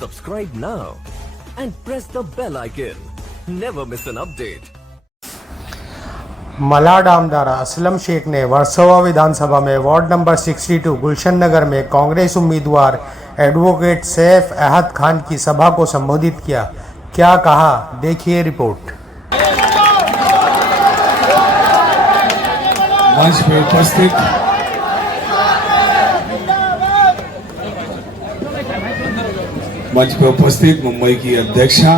Subscribe now and press the bell icon. Never miss an update. Malad आमदार असलम शेख ने वर्सोवा विधानसभा में ward number 62 गुलशन नगर में कांग्रेस उम्मीदवार एडवोकेट सैफ अहद खान की सभा को संबोधित किया। क्या कहा, देखिए रिपोर्ट। मंच पे उपस्थित मुंबई की अध्यक्षा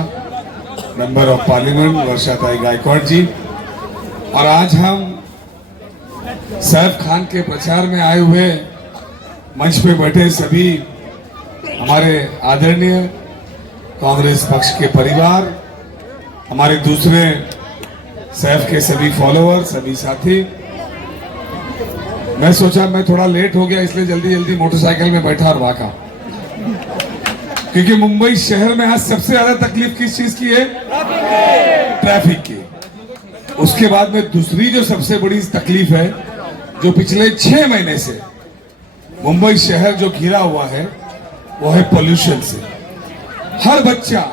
मेंबर ऑफ पार्लियामेंट वर्षाताई गायकवाड़ जी, और आज हम सैफ खान के प्रचार में आए हुए मंच पे बैठे सभी हमारे आदरणीय कांग्रेस पक्ष के परिवार, हमारे दूसरे सैफ के सभी फॉलोअर, सभी साथी। मैं सोचा मैं थोड़ा लेट हो गया, इसलिए जल्दी जल्दी मोटरसाइकिल में बैठा और भागा, क्योंकि मुंबई शहर में आज सबसे ज्यादा तकलीफ किस चीज की है? ट्रैफिक की। उसके बाद में दूसरी जो सबसे बड़ी तकलीफ है, जो पिछले 6 महीने से मुंबई शहर जो घिरा हुआ है, वो है पोल्यूशन से। हर बच्चा,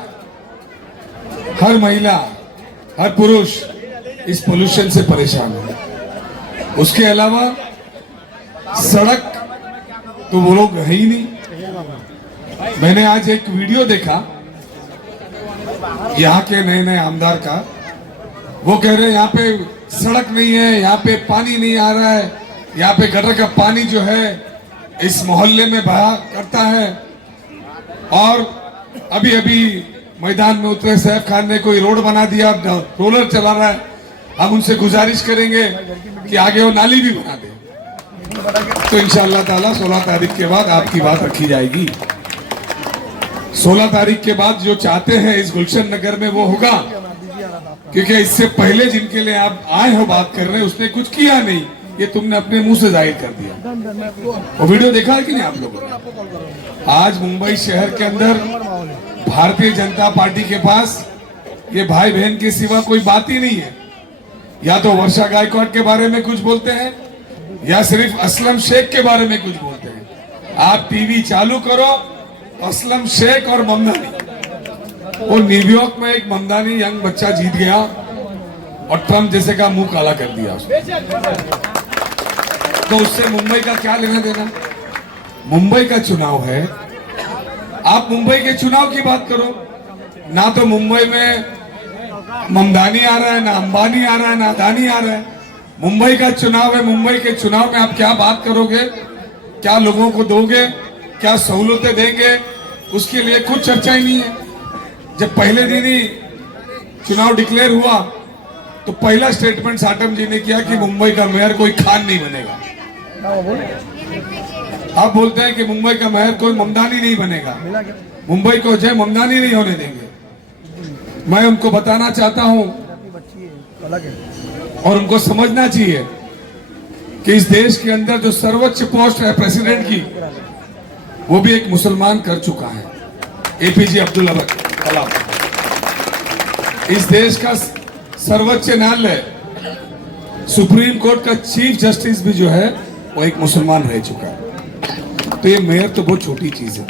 हर महिला, हर पुरुष इस पोल्यूशन से परेशान है। उसके अलावा सड़क तो वो लोग है ही नहीं। मैंने आज एक वीडियो देखा यहाँ के नए नए आमदार का। वो कह रहे हैं यहाँ पे सड़क नहीं है, यहाँ पे पानी नहीं आ रहा है, यहाँ पे गटर का पानी जो है इस मोहल्ले में बहा करता है। और अभी अभी मैदान में उतरे सैफ खान ने कोई रोड बना दिया, रोलर चला रहा है। हम उनसे गुजारिश करेंगे कि आगे वो नाली भी बना दे, तो इंशाअल्लाह ताला 16 तारीख के बाद आपकी बात रखी जाएगी। 16 तारीख के बाद जो चाहते हैं इस गुलशन नगर में वो होगा, क्योंकि इससे पहले जिनके लिए आप आए हो बात कर रहे हैं उसने कुछ किया नहीं, ये तुमने अपने मुंह से जाहिर कर दिया। वो वीडियो देखा है कि नहीं आप लोगों ने? आज मुंबई शहर के अंदर भारतीय जनता पार्टी के पास ये भाई बहन के सिवा कोई बात ही नहीं है। या तो वर्षा गायकवाड़ के बारे में कुछ बोलते हैं, या सिर्फ असलम शेख के बारे में कुछ बोलते हैं। आप टीवी चालू करो, असलम शेख और ममदानी, वो न्यूयॉर्क में एक ममदानी यंग बच्चा जीत गया और ट्रम्प जैसे का मुंह काला कर दिया उसने। तो उससे मुंबई का क्या लेना देना? मुंबई का चुनाव है, आप मुंबई के चुनाव की बात करो। ना तो मुंबई में ममदानी आ रहा है, ना अंबानी आ रहा है, ना अदानी आ रहा है। मुंबई का चुनाव है, मुंबई के चुनाव में आप क्या बात करोगे, क्या लोगों को दोगे, क्या सहूलतें देंगे, उसके लिए कुछ चर्चा ही नहीं है। जब पहले दिन ही चुनाव डिक्लेयर हुआ तो पहला स्टेटमेंट साटम जी ने किया कि मुंबई का मेयर कोई खान नहीं बनेगा। आप बोलते हैं कि मुंबई का मेयर कोई ममदानी नहीं बनेगा, मुंबई को जय ममदानी नहीं होने देंगे। मैं उनको बताना चाहता हूं और उनको समझना चाहिए कि इस देश के अंदर जो सर्वोच्च पोस्ट है प्रेसिडेंट की, वो भी एक मुसलमान कर चुका है, एपीजे अब्दुल कलाम। इस देश का सर्वोच्च न्यायालय, सुप्रीम कोर्ट का चीफ जस्टिस भी जो है वो एक मुसलमान रह चुका है। तो ये मेयर तो बहुत छोटी चीज है।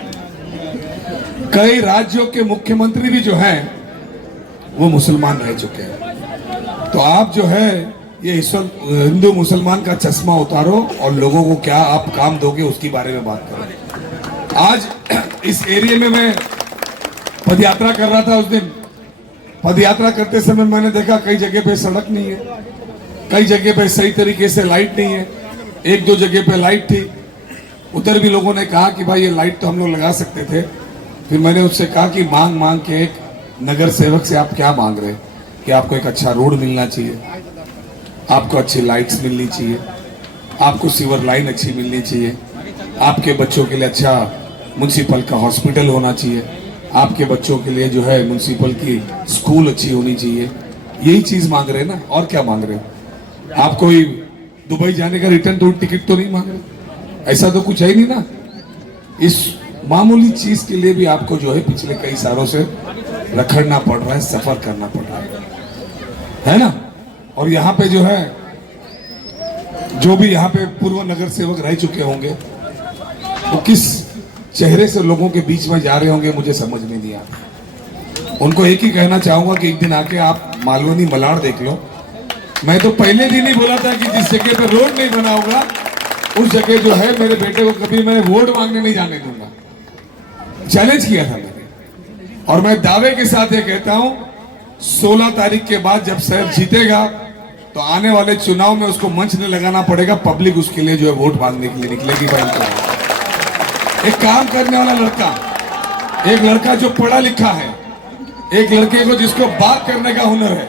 कई राज्यों के मुख्यमंत्री भी जो हैं वो मुसलमान रह चुके हैं। तो आप जो है ये इस वक्त हिंदू मुसलमान का चश्मा उतारो और लोगों को क्या आप काम दोगे उसके बारे में बात करो। आज इस एरिया में मैं पदयात्रा कर रहा था। उस दिन पदयात्रा करते समय मैंने देखा कई जगह पे सड़क नहीं है, कई जगह पे सही तरीके से लाइट नहीं है। एक दो जगह पे लाइट थी, उधर भी लोगों ने कहा कि भाई ये लाइट तो हम लोग लगा सकते थे। फिर मैंने उससे कहा कि मांग मांग के एक नगर सेवक से आप क्या मांग रहे हैं कि आपको एक अच्छा रोड मिलना चाहिए, आपको अच्छी लाइट्स मिलनी चाहिए, आपको सीवर लाइन अच्छी मिलनी चाहिए, आपके बच्चों के लिए अच्छा म्युनिसिपल का हॉस्पिटल होना चाहिए, आपके बच्चों के लिए जो है म्युनिसिपल की स्कूल अच्छी होनी चाहिए। यही चीज मांग रहे हैं ना, और क्या मांग रहे हैं? आप कोई दुबई जाने का रिटर्न टिकट तो नहीं मांग रहे, ऐसा तो कुछ है ही नहीं ना। इस मामूली चीज के लिए भी आपको जो है पिछले कई सालों से रखड़ना पड़ रहा है, सफर करना पड़ रहा है ना। और यहाँ पे जो है, जो भी यहाँ पे पूर्व नगर सेवक रह चुके होंगे वो किस चेहरे से लोगों के बीच में जा रहे होंगे, मुझे समझ में नहीं आता। उनको एक ही कहना चाहूंगा कि एक दिन आके आप मालवनी मलाड देख लो। मैं तो पहले दिन ही बोला था कि जिस जगह पर रोड नहीं बना होगा उस जगह जो है मेरे बेटे को कभी मैं वोट मांगने नहीं जाने दूंगा। चैलेंज किया था मैंने, और मैं दावे के साथ ये कहता हूं 16 तारीख के बाद जब शहर जीतेगा तो आने वाले चुनाव में उसको मंच नहीं लगाना पड़ेगा, पब्लिक उसके लिए जो है वोट मांगने के लिए निकलेगी। भाई एक काम करने वाला लड़का, एक लड़का जो पढ़ा लिखा है, एक लड़के को जिसको बात करने का हुनर है,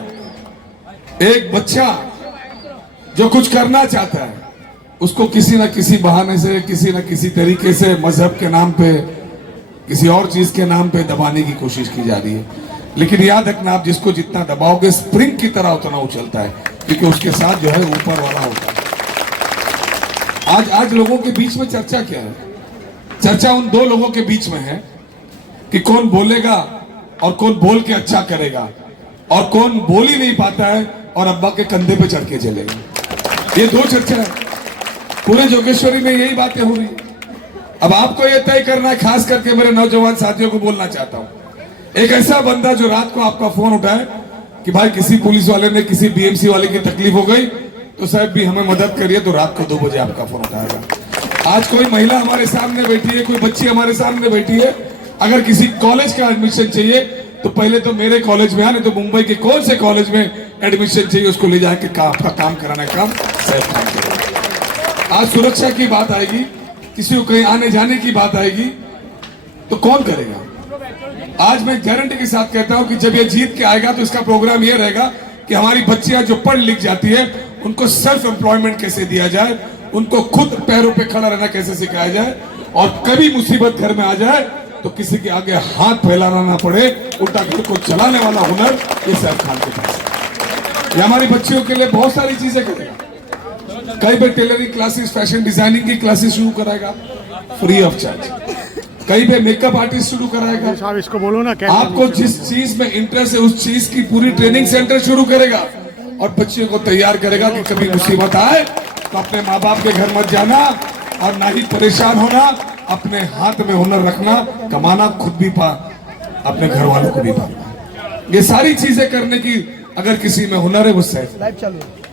एक बच्चा जो कुछ करना चाहता है, उसको किसी ना किसी बहाने से, किसी ना किसी तरीके से मजहब के नाम पे, किसी और चीज के नाम पे दबाने की कोशिश की जा रही है। लेकिन याद रखना, आप जिसको जितना दबाओगे स्प्रिंग की तरह उतना उछलता है, क्योंकि उसके साथ जो है ऊपर वाला होता है। आज लोगों के बीच में चर्चा क्या है? चर्चा उन दो लोगों के बीच में है कि कौन बोलेगा और कौन बोल के अच्छा करेगा, और कौन बोल ही नहीं पाता है और अब्बा के कंधे पे चढ़ के चलेगा। ये दो चर्चा है पूरे जोगेश्वरी में, यही बातें हो रही है। अब आपको ये तय करना है, खास करके मेरे नौजवान साथियों को बोलना चाहता हूं, एक ऐसा बंदा जो रात को आपका फोन उठाए कि भाई किसी पुलिस वाले ने किसी बीएमसी वाले की तकलीफ हो गई तो साहब भी हमें मदद करिए, तो रात को 2 बजे आपका फोन उठाएगा। आज कोई महिला हमारे सामने बैठी है, कोई बच्ची हमारे सामने बैठी है, अगर किसी कॉलेज का एडमिशन चाहिए तो पहले तो मेरे कॉलेज में आने, तो मुंबई के कौन से कॉलेज में एडमिशन चाहिए उसको ले जाके आपका काम कराना है, काम सैफ काम करेगा। आज सुरक्षा की बात आएगी, किसी को कहीं आने जाने की बात आएगी तो कौन करेगा? आज मैं गारंटी के साथ कहता हूं कि जब ये जीत के आएगा तो इसका प्रोग्राम ये रहेगा कि हमारी बच्चियां जो पढ़ लिख जाती है उनको सेल्फ एम्प्लॉयमेंट कैसे दिया जाए, उनको खुद पैरों पे खड़ा रहना कैसे सिखाया जाए, और कभी मुसीबत घर में आ जाए तो किसी के आगे हाथ फैलाना ना पड़े, उल्टा घर को चलाने वाला हुनर ये सैफ खान के पास है। ये हमारी बच्चियों के लिए बहुत सारी चीजें करेगा। कई बार टेलरिंग क्लासेस, फैशन डिजाइनिंग की क्लासेस शुरू कराएगा फ्री ऑफ चार्ज, कई बार मेकअप आर्टिस्ट शुरू कराएगा। साहब इसको बोलो ना, आपको जिस चीज में इंटरेस्ट है उस चीज की पूरी ट्रेनिंग सेंटर शुरू करेगा और बच्चियों को तैयार करेगा कि कभी मुसीबत आए तो अपने माँ बाप के घर मत जाना और ना ही परेशान होना, अपने हाथ में हुनर रखना, कमाना, खुद भी पा, अपने घर वालों को भी पाना। ये सारी चीजें करने की अगर किसी में हुनर है वो सैफ।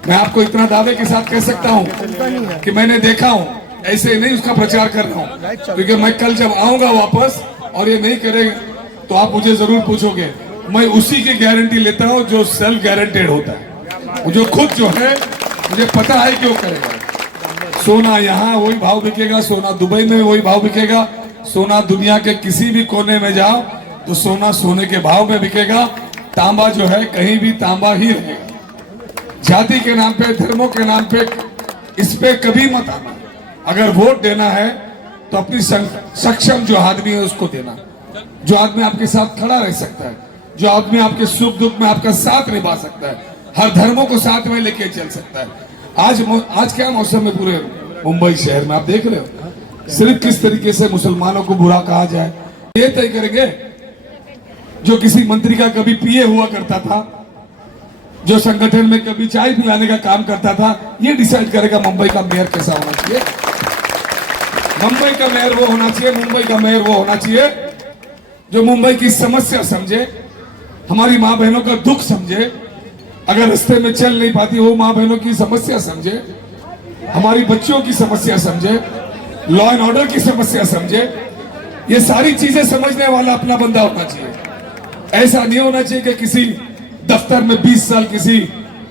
मैं आपको इतना दावे के साथ कह सकता हूं कि मैंने देखा हूं, ऐसे नहीं उसका प्रचार कर रहा हूं, क्योंकि मैं कल जब आऊंगा वापस और ये नहीं करेगा तो आप मुझे जरूर पूछोगे। मैं उसी की गारंटी लेता हूं जो सेल्फ गारंटेड होता है, जो खुद जो है मुझे पता है क्यों करेगा। सोना यहाँ वही भाव बिकेगा, सोना दुबई में वही भाव बिकेगा, सोना दुनिया के किसी भी कोने में जाओ तो सोना सोने के भाव में बिकेगा। तांबा जो है कहीं भी तांबा ही रहेगा। जाति के नाम पे, धर्मों के नाम पे इस पे कभी मत आना। अगर वोट देना है तो अपनी सक्षम जो आदमी है उसको देना, जो आदमी आपके साथ खड़ा रह सकता है, जो आदमी आपके सुख दुख में आपका साथ निभा सकता है, हर धर्मों को साथ में लेके चल सकता है। आज क्या मौसम है पूरे मुंबई शहर में, आप देख रहे हो सिर्फ किस तरीके से मुसलमानों को बुरा कहा जाए ये तय करेंगे। जो किसी मंत्री का कभी पीए हुआ करता था, जो संगठन में कभी चाय पिलाने का काम करता था, ये डिसाइड करेगा मुंबई का मेयर कैसा होना चाहिए। मुंबई का मेयर वो होना चाहिए, मुंबई का मेयर वो होना चाहिए जो मुंबई की समस्या समझे, हमारी माँ बहनों का दुख समझे, अगर रास्ते में चल नहीं पाती वो माँ बहनों की समस्या समझे, हमारी बच्चियों की समस्या समझे, लॉ एंड ऑर्डर की समस्या समझे। ये सारी चीजें समझने वाला अपना बंदा होना चाहिए। ऐसा नहीं होना चाहिए कि किसी दफ्तर में 20 साल किसी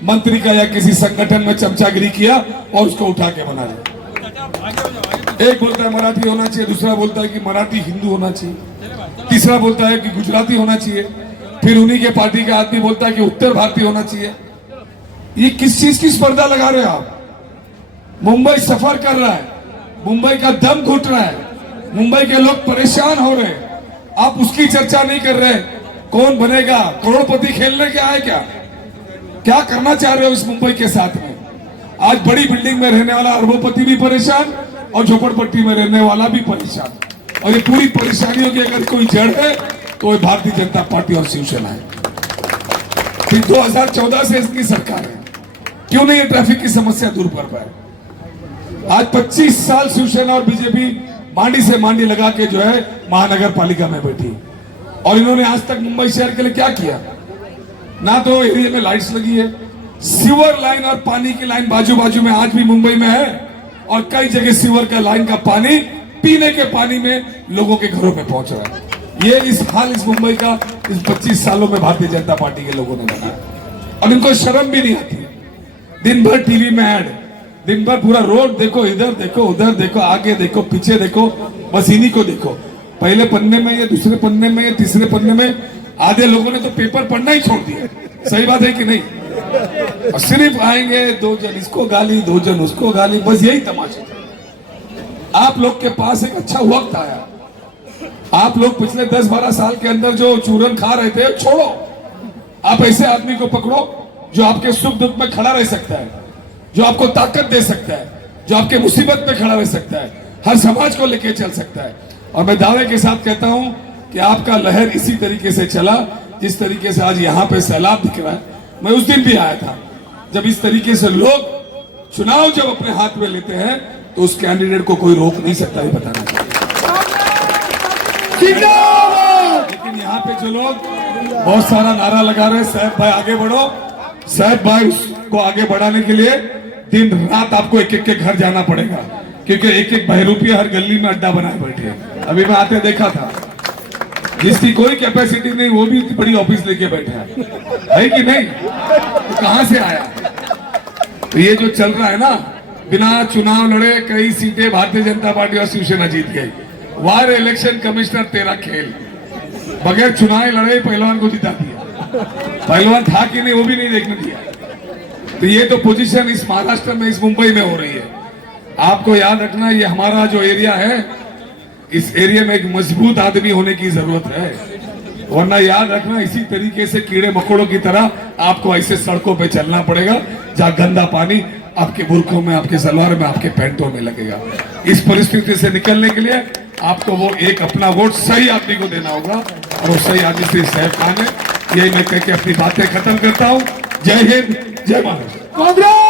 मंत्री का या किसी संगठन में चमचागिरी किया और उसको उठा के बना दिया। एक बोलता है मराठी होना चाहिए, दूसरा बोलता है कि मराठी हिंदू होना चाहिए, तीसरा बोलता है कि गुजराती होना चाहिए, फिर उन्हीं के पार्टी का आदमी बोलता है कि उत्तर भारतीय होना चाहिए। ये किस चीज की स्पर्धा लगा रहे हो आप? मुंबई सफर कर रहा है, मुंबई का दम घुट रहा है, मुंबई के लोग परेशान हो रहे हैं, आप उसकी चर्चा नहीं कर रहे। कौन बनेगा करोड़पति खेलने के आए क्या करना चाह रहे हो इस मुंबई के साथ में? आज बड़ी बिल्डिंग में रहने वाला अरबोपति भी परेशान और झोपड़पट्टी में रहने वाला भी परेशान, और ये पूरी परेशानियों की अगर कोई जड़ है तो ये भारतीय जनता पार्टी और शिवसेना है। फिर 2014 से इसकी सरकार है, क्यों नहीं ये ट्रैफिक की समस्या दूर कर पाए? आज 25 साल शिवसेना और बीजेपी मांडी से मांडी लगा के जो है महानगर पालिका में बैठी। और इन्होंने आज तक मुंबई शहर के लिए क्या किया? ना तो एरिया में लाइट्स लगी है, सीवर लाइन और पानी की लाइन बाजू बाजू में आज भी मुंबई में है, और कई जगह सीवर का लाइन का पानी पीने के पानी में लोगों के घरों में पहुंच रहा है। ये इस हाल इस मुंबई का इस 25 सालों में भारतीय जनता पार्टी के लोगों ने बनाया। और इनको शर्म भी नहीं आती। दिन भर टीवी में ऐड, दिन भर पूरा रोड देखो, इधर देखो, उधर देखो, आगे देखो, पीछे देखो, बस इन्हीं को देखो। पहले पन्ने में, या दूसरे पन्ने में, या तीसरे पन्ने में आधे लोगों ने तो पेपर पढ़ना ही छोड़ दिया। सही बात है कि नहीं? और सिर्फ आएंगे 2 जन इसको गाली, 2 जन उसको गाली, बस यही तमाशा। आप लोग के पास एक अच्छा वक्त आया। आप लोग पिछले 10-12 साल के अंदर जो चूरन खा रहे थे छोड़ो। आप ऐसे आदमी को पकड़ो जो आपके सुख दुख में खड़ा रह सकता है, जो आपको ताकत दे सकता है, जो आपके मुसीबत में खड़ा रह सकता है, हर समाज को लेके चल सकता है। और मैं दावे के साथ कहता हूं कि आपका लहर इसी तरीके से चला जिस तरीके से आज यहां पे सैलाब दिख रहा है। मैं उस दिन भी आया था जब इस तरीके से लोग चुनाव जब अपने हाथ में लेते हैं तो उस कैंडिडेट को कोई रोक नहीं सकता, ये बताना चाहिए। लेकिन यहाँ पे जो लोग बहुत सारा नारा लगा रहे हैं, साहब भाई आगे बढ़ो, साहब भाई उसको आगे बढ़ाने के लिए दिन रात आपको एक एक के घर जाना पड़ेगा, क्योंकि एक एक बहरूपिया हर गली में अड्डा बनाए बैठे हैं। अभी मैं आते देखा था, जिसकी कोई कैपेसिटी नहीं वो भी बड़ी ऑफिस लेके बैठा है कि नहीं? तो कहां से आया? तो ये जो चल रहा है ना, बिना चुनाव लड़े कई सीटें भारतीय जनता पार्टी और शिवसेना जीत गई। वार इलेक्शन कमिश्नर तेरा खेल, बगैर चुनाव लड़े पहलवान को जिता दिया। पहलवान था कि नहीं वो भी नहीं देखने दिया। तो ये तो पोजीशन इस महाराष्ट्र में, इस मुंबई में हो रही है। आपको याद रखना, ये हमारा जो एरिया है, इस एरिया में एक मजबूत आदमी होने की जरूरत है, वरना याद रखना इसी तरीके से कीड़े मकोड़ों की तरह आपको ऐसे सड़कों पे चलना पड़ेगा जहां गंदा पानी आपके बुर्कों में, आपके सलवार में, आपके पैंटों में लगेगा। इस परिस्थिति से निकलने के लिए आपको वो एक अपना वोट सही आदमी को देना होगा, और वो सही आदमी से साहब खान है। यही मैं कह के अपनी बातें खत्म करता हूं। जय हिंद, जय महाराष्ट्र। कांग्रेस